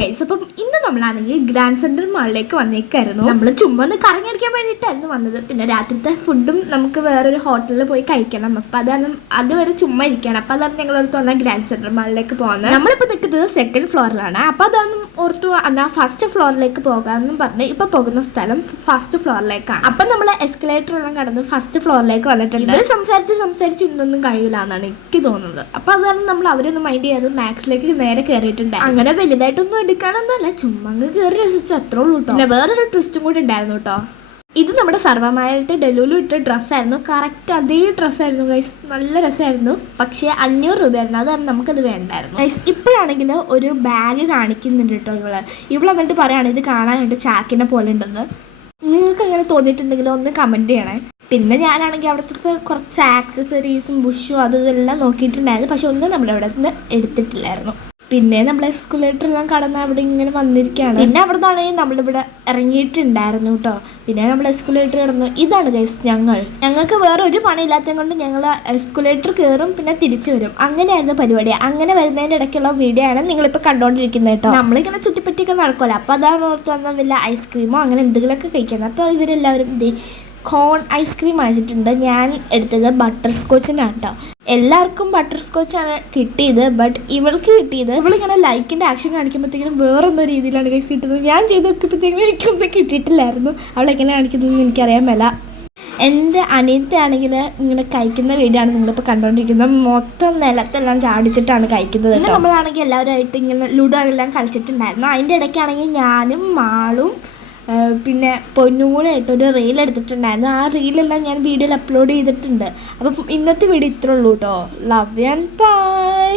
Guys, അപ്പം ഇന്ന് നമ്മളാണെങ്കിൽ ഗ്രാൻഡ് സെൻട്രൽ മാളിലേക്ക് വന്നേക്കായിരുന്നു. നമ്മൾ ചുമ്മാ ഒന്ന് കറങ്ങിയടിക്കാൻ വേണ്ടിയിട്ടായിരുന്നു വന്നത്. പിന്നെ രാത്രിത്തെ ഫുഡും നമുക്ക് വേറൊരു ഹോട്ടലിൽ പോയി കഴിക്കണം. അപ്പം അതാണ് അതുവരെ ചുമ്മാ ഇരിക്കുകയാണ്. അപ്പം അതാണ് ഞങ്ങളടുത്ത് വന്നാൽ ഗ്രാൻഡ് സെൻട്രൽ മാളിലേക്ക് പോകുന്നത്. നമ്മളിപ്പോൾ നിൽക്കുന്നത് സെക്കൻഡ് ഫ്ലോറിലാണ്. അപ്പം അതാണ് ഓർത്തു എന്നാൽ ഫസ്റ്റ് ഫ്ലോറിലേക്ക് പോകാമെന്നും പറഞ്ഞ് ഇപ്പം പോകുന്ന സ്ഥലം ഫസ്റ്റ് ഫ്ലോറിലേക്കാണ്. അപ്പം നമ്മൾ എസ്കലേറ്റർ എല്ലാം കടന്ന് ഫസ്റ്റ് ഫ്ലോറിലേക്ക് വന്നിട്ടുണ്ട്. ഇവർ സംസാരിച്ച് ഇന്നൊന്നും കഴിയില്ല എന്നാണ് എനിക്ക് തോന്നുന്നത്. അപ്പം അതാണ് നമ്മൾ അവരൊന്നും മൈൻഡ് ചെയ്യാതെ മാക്സിലേക്ക് നേരെ കയറിയിട്ടുണ്ട്. അങ്ങനെ വലുതായിട്ടൊന്നും എടുക്കാനൊന്നുമല്ല, ചുമ്മാ കയറി രസിച്ചു, അത്രേ ഉള്ളൂ കേട്ടോ. പിന്നെ വേറൊരു ട്വിസ്റ്റും കൂടി ഉണ്ടായിരുന്നു കേട്ടോ. ഇത് നമ്മുടെ സർവ്വമാലത്തെ ഡെലുലു ഇട്ട ഡ്രസ്സായിരുന്നു. കറക്റ്റ് അതേ ഡ്രസ്സായിരുന്നു ഗൈസ്. നല്ല രസമായിരുന്നു. പക്ഷേ 500 രൂപയായിരുന്നു. അതാണ് നമുക്കത് വേണ്ടായിരുന്നു ഗൈസ്. ഇപ്പോഴാണെങ്കിൽ ഒരു ബാഗ് കാണിക്കുന്നുണ്ട് കേട്ടോ ഇവള് എന്നിട്ട് പറയുകയാണ് ഇത് കാണാനായിട്ട് ചാക്കിനെ പോലെ ഉണ്ടെന്ന്. നിങ്ങൾക്ക് അങ്ങനെ തോന്നിയിട്ടുണ്ടെങ്കിൽ ഒന്ന് കമൻറ്റ് ചെയ്യണേ. പിന്നെ ഞാനാണെങ്കിൽ അവിടുത്തെ കുറച്ച് ആക്സസറീസും ബുഷും ഇതെല്ലാം നോക്കിയിട്ടുണ്ടായിരുന്നു. പക്ഷെ ഒന്നും നമ്മളവിടെ നിന്ന് എടുത്തിട്ടില്ലായിരുന്നു. പിന്നെ നമ്മൾ എസ്കുലേറ്ററെല്ലാം കടന്ന് അവിടെ ഇങ്ങനെ വന്നിരിക്കുകയാണ്. പിന്നെ അവിടെ നിന്നാണെങ്കിൽ നമ്മളിവിടെ ഇറങ്ങിയിട്ടുണ്ടായിരുന്നു കേട്ടോ. പിന്നെ നമ്മൾ എസ്കുലേറ്റർ കിടന്നു. ഇതാണ് ഗൈസ് ഞങ്ങൾക്ക് വേറെ ഒരു പണിയില്ലാത്തത് കൊണ്ട് ഞങ്ങൾ എസ്കുലേറ്റർ കയറും പിന്നെ തിരിച്ചു വരും. അങ്ങനെയായിരുന്നു പരിപാടി. അങ്ങനെ വരുന്നതിൻ്റെ ഇടയ്ക്കുള്ള വീഡിയോ ആണ് നിങ്ങളിപ്പോൾ കണ്ടുകൊണ്ടിരിക്കുന്നത് കേട്ടോ. നമ്മളിങ്ങനെ ചുറ്റിപ്പറ്റിയൊക്കെ നടക്കുമല്ലോ. അപ്പോൾ അതാണ് ഓർത്ത് വന്നാൽ വല്ല ഐസ്ക്രീമോ അങ്ങനെ എന്തെങ്കിലുമൊക്കെ കഴിക്കുന്നത്. അപ്പോൾ ഇവരെല്ലാവരും കോൺ ഐസ്ക്രീം വാങ്ങിച്ചിട്ടുണ്ട്. ഞാൻ എടുത്തത് ബട്ടർ സ്കോച്ചിനാണ് കേട്ടോ. എല്ലാവർക്കും ബട്ടർ സ്കോച്ചാണ് കിട്ടിയത്. ബട്ട് ഇവൾക്ക് കിട്ടിയത് ഇവളിങ്ങനെ ലൈക്കിൻ്റെ ആക്ഷൻ കാണിക്കുമ്പോഴത്തേക്കും വേറൊന്നും രീതിയിലാണ് കൈസ് കിട്ടുന്നത്. ഞാൻ ചെയ്ത് നോക്കിയപ്പോഴത്തേക്കും എനിക്കൊന്നും കിട്ടിയിട്ടില്ലായിരുന്നു. അവളെങ്ങനെ കാണിക്കുന്നതെന്ന് എനിക്കറിയാൻ മേല. എൻ്റെ അനിയത്തിയാണെങ്കിൽ ഇങ്ങനെ കഴിക്കുന്ന വീഡിയോ ആണ് നിങ്ങളിപ്പോൾ കണ്ടുകൊണ്ടിരിക്കുന്നത്. മൊത്തം നിലത്തെല്ലാം ചാടിച്ചിട്ടാണ് കഴിക്കുന്നത്. പിന്നെ നമ്മളാണെങ്കിൽ എല്ലാവരുമായിട്ട് ഇങ്ങനെ ലുഡോ എല്ലാം കളിച്ചിട്ടുണ്ടായിരുന്നു. അതിൻ്റെ ഇടയ്ക്കാണെങ്കിൽ ഞാനും മാളും പിന്നെ പൊന്നുകൂടെയായിട്ടൊരു റീൽ എടുത്തിട്ടുണ്ടായിരുന്നു. ആ റീലെല്ലാം ഞാൻ വീഡിയോയിൽ അപ്ലോഡ് ചെയ്തിട്ടുണ്ട്. അപ്പം ഇന്നത്തെ വീഡിയോ ഇത്രേ ഉള്ളൂ കേട്ടോ. Love and by.